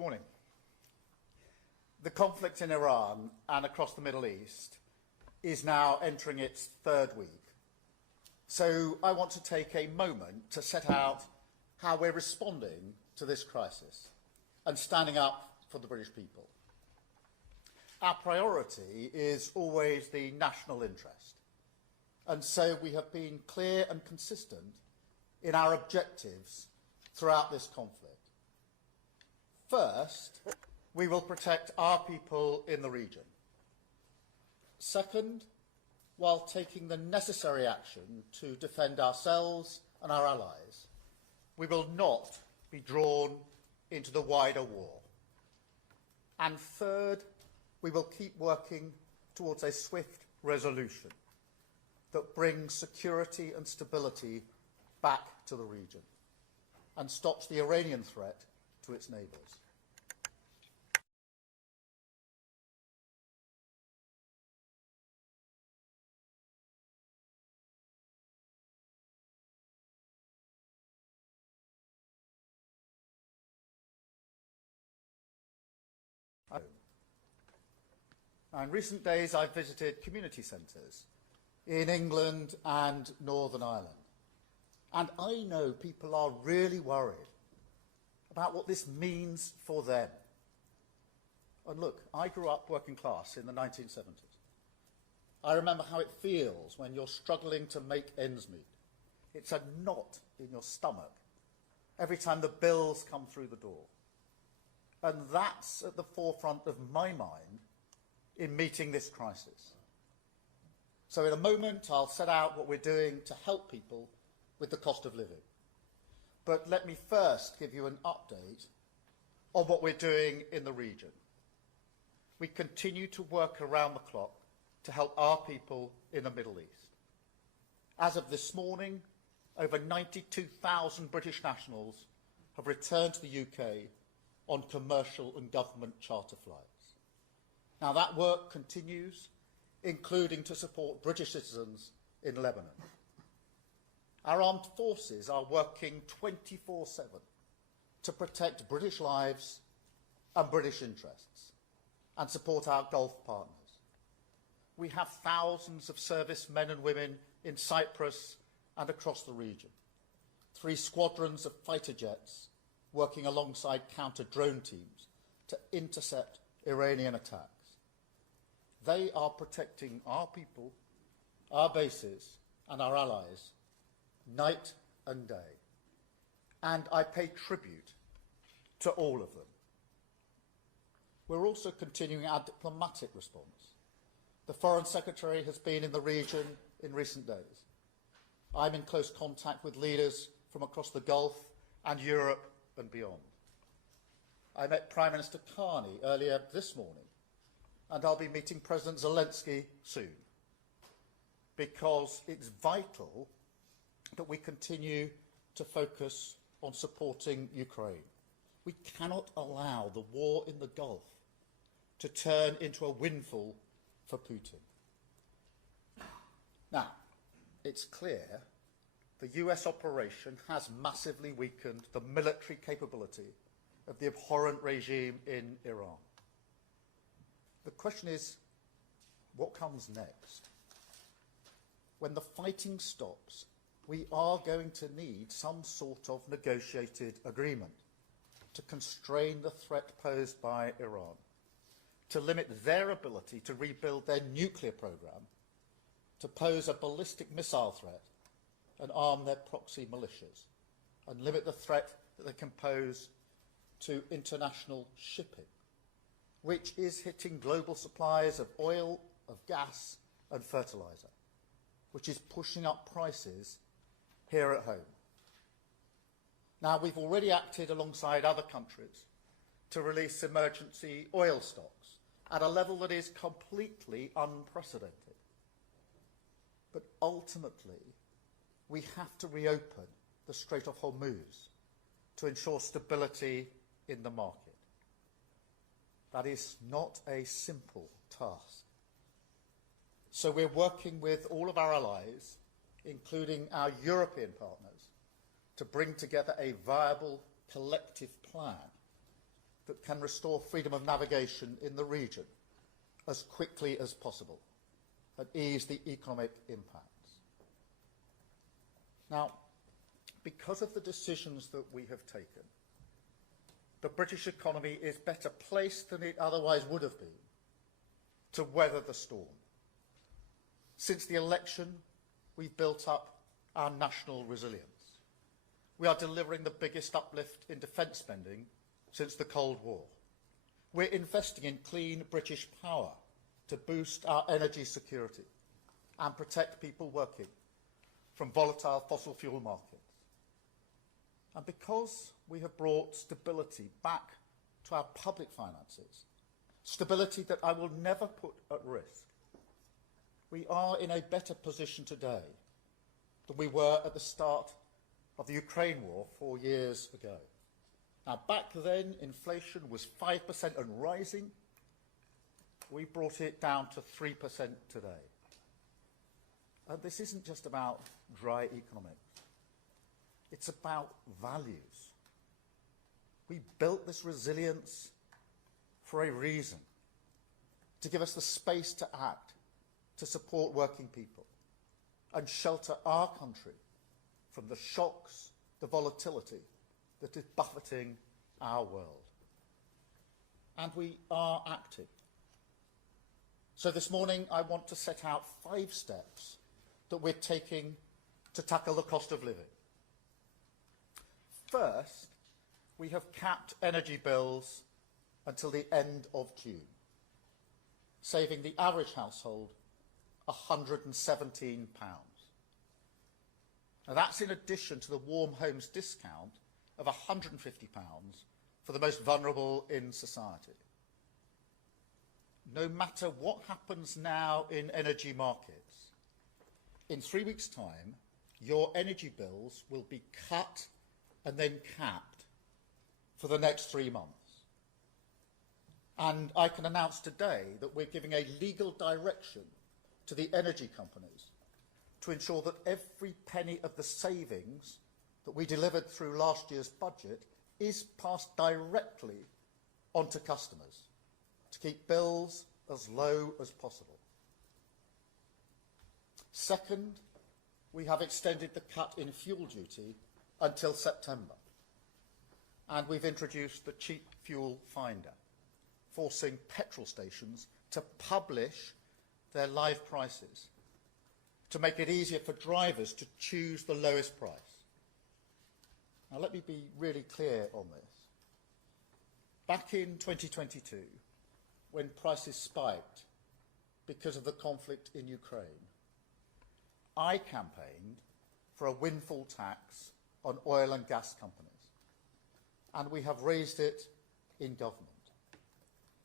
Good morning. The conflict in Iran and across the Middle East is now entering its third week. So I want to take a moment to set out how we're responding to this crisis and standing up for the British people. Our priority is always the national interest, and so we have been clear and consistent in our objectives throughout this conflict. First, we will protect our people in the region. Second, while taking the necessary action to defend ourselves and our allies, we will not be drawn into the wider war. And third, we will keep working towards a swift resolution that brings security and stability back to the region and stops the Iranian threat to its neighbours. Now, in recent days, I've visited community centres in England and Northern Ireland, and I know people are really worried about what this means for them. And look, I grew up working class in the 1970s. I remember how it feels when you're struggling to make ends meet. It's a knot in your stomach every time the bills come through the door. And that's at the forefront of my mind in meeting this crisis. So in a moment, I'll set out what we're doing to help people with the cost of living. But let me first give you an update on what we're doing in the region. We continue to work around the clock to help our people in the Middle East. As of this morning, over 92,000 British nationals have returned to the UK on commercial and government charter flights. Now, that work continues, including to support British citizens in Lebanon. Our armed forces are working 24/7 to protect British lives and British interests and support our Gulf partners. We have thousands of service men and women in Cyprus and across the region, 3 squadrons of fighter jets working alongside counter-drone teams to intercept Iranian attacks. They are protecting our people, our bases, and our allies night and day. And I pay tribute to all of them. We're also continuing our diplomatic response. The Foreign Secretary has been in the region in recent days. I'm in close contact with leaders from across the Gulf and Europe and beyond. I met Prime Minister Carney earlier this morning, and I'll be meeting President Zelensky soon, because it's vital that we continue to focus on supporting Ukraine. We cannot allow the war in the Gulf to turn into a windfall for Putin. Now, it's clear the US operation has massively weakened the military capability of the abhorrent regime in Iran. The question is, what comes next? When the fighting stops, we are going to need some sort of negotiated agreement to constrain the threat posed by Iran, to limit their ability to rebuild their nuclear program, to pose a ballistic missile threat and arm their proxy militias, and limit the threat that they can pose to international shipping, which is hitting global supplies of oil, of gas and fertiliser, which is pushing up prices here at home. Now, we've already acted alongside other countries to release emergency oil stocks at a level that is completely unprecedented. But ultimately, we have to reopen the Strait of Hormuz to ensure stability in the market. That is not a simple task. So we're working with all of our allies, including our European partners, to bring together a viable collective plan that can restore freedom of navigation in the region as quickly as possible and ease the economic impacts. Now, because of the decisions that we have taken, the British economy is better placed than it otherwise would have been to weather the storm. Since the election, we've built up our national resilience. We are delivering the biggest uplift in defence spending since the Cold War. We're investing in clean British power to boost our energy security and protect people working from volatile fossil fuel markets. And because we have brought stability back to our public finances, stability that I will never put at risk, we are in a better position today than we were at the start of the Ukraine war 4 years ago. Now, back then, inflation was 5% and rising. We brought it down to 3% today. And this isn't just about dry economics. It's about values. We built this resilience for a reason, to give us the space to act, to support working people, and shelter our country from the shocks, the volatility that is buffeting our world. And we are acting. So this morning I want to set out 5 steps that we're taking to tackle the cost of living. First, we have capped energy bills until the end of June, saving the average household £117. Now that's in addition to the Warm Homes discount of £150 for the most vulnerable in society. No matter what happens now in energy markets, in 3 weeks' time, your energy bills will be cut and then capped for the next 3 months. And I can announce today that we're giving a legal direction to the energy companies to ensure that every penny of the savings that we delivered through last year's budget is passed directly onto customers to keep bills as low as possible. Second, we have extended the cut in fuel duty until September. And we've introduced the Cheap Fuel Finder, forcing petrol stations to publish their live prices to make it easier for drivers to choose the lowest price. Now let me be really clear on this. Back in 2022, when prices spiked because of the conflict in Ukraine, I campaigned for a windfall tax on oil and gas companies. And we have raised it in government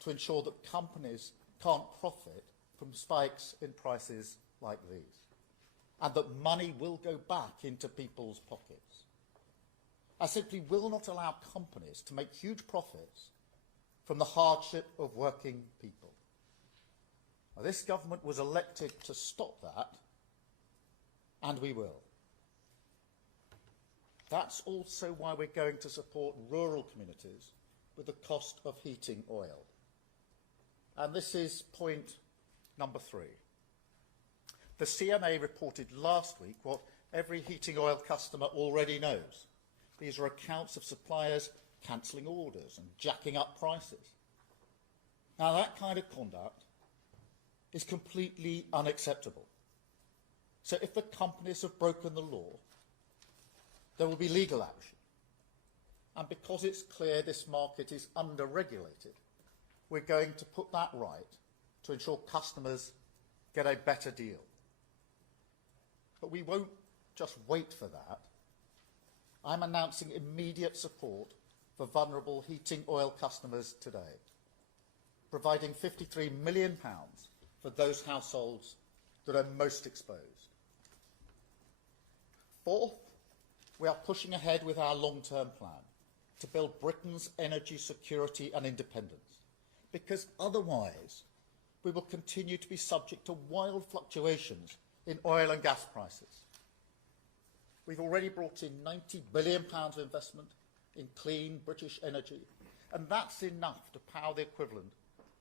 to ensure that companies can't profit from spikes in prices like these, and that money will go back into people's pockets. I simply will not allow companies to make huge profits from the hardship of working people. Now, this government was elected to stop that, and we will. That's also why we're going to support rural communities with the cost of heating oil. And this is point number 3. The CMA reported last week what every heating oil customer already knows. These are accounts of suppliers cancelling orders and jacking up prices. Now that kind of conduct is completely unacceptable. So if the companies have broken the law, there will be legal action. And because it's clear this market is under-regulated, we're going to put that right to ensure customers get a better deal. But we won't just wait for that. I'm announcing immediate support for vulnerable heating oil customers today, providing £53 million for those households that are most exposed. Fourth, we are pushing ahead with our long-term plan to build Britain's energy security and independence, because otherwise we will continue to be subject to wild fluctuations in oil and gas prices. We've already brought in £90 billion of investment in clean British energy, And that's enough to power the equivalent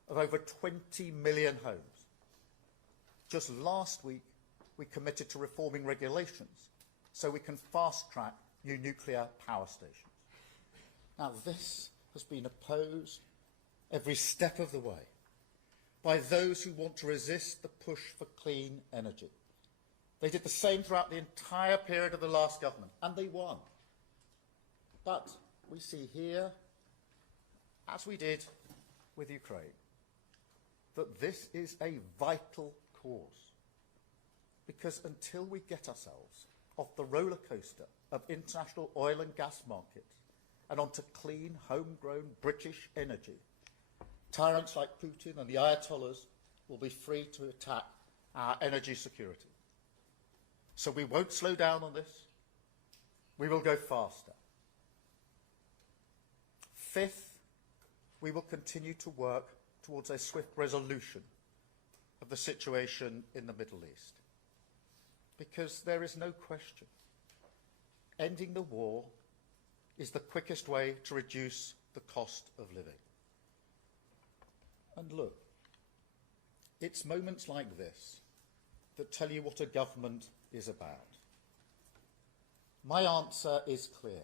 of over 20 million homes. Just last week, we committed to reforming regulations so we can fast-track new nuclear power stations. Now, this has been opposed every step of the way by those who want to resist the push for clean energy. They did the same throughout the entire period of the last government, and they won. But we see here, as we did with Ukraine, that this is a vital cause. Because until we get ourselves off the roller coaster of international oil and gas markets and onto clean, homegrown British energy, tyrants like Putin and the Ayatollahs will be free to attack our energy security. So we won't slow down on this. We will go faster. Fifth, we will continue to work towards a swift resolution of the situation in the Middle East. Because there is no question, ending the war is the quickest way to reduce the cost of living. And look, it's moments like this that tell you what a government is about. My answer is clear.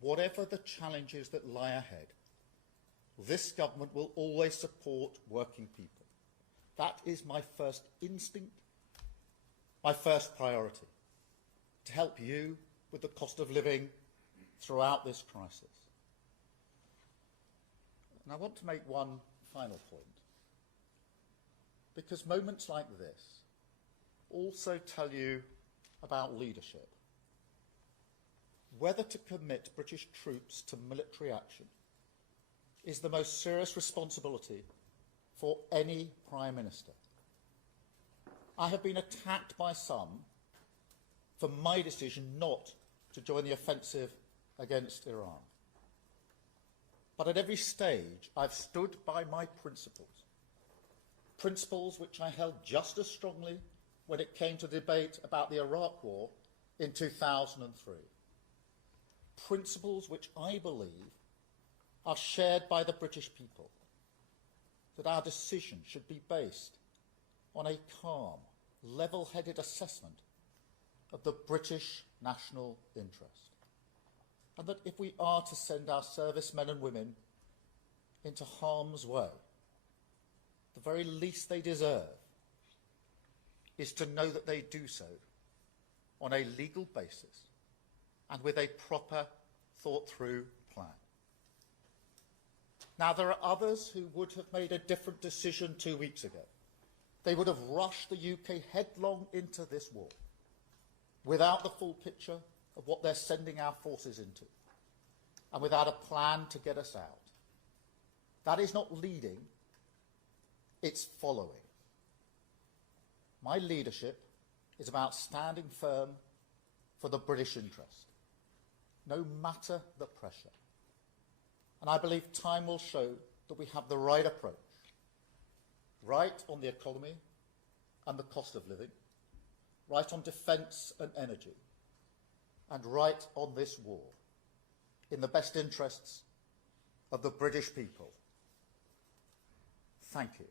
Whatever the challenges that lie ahead, this government will always support working people. That is my first instinct, my first priority, to help you with the cost of living throughout this crisis. And I want to make one final point, because moments like this also tell you about leadership. Whether to commit British troops to military action is the most serious responsibility for any Prime Minister. I have been attacked by some for my decision not to join the offensive against Iran. But at every stage, I've stood by my principles, principles which I held just as strongly when it came to debate about the Iraq War in 2003. Principles which I believe are shared by the British people, that our decision should be based on a calm, level-headed assessment of the British national interest. And that if we are to send our servicemen and women into harm's way, the very least they deserve is to know that they do so on a legal basis and with a proper, thought-through plan. Now, there are others who would have made a different decision 2 weeks ago. They would have rushed the UK headlong into this war without the full picture of what they're sending our forces into and without a plan to get us out. That is not leading, it's following. My leadership is about standing firm for the British interest, no matter the pressure. And I believe time will show that we have the right approach, right on the economy and the cost of living, right on defence and energy, and right on this war, in the best interests of the British people. Thank you.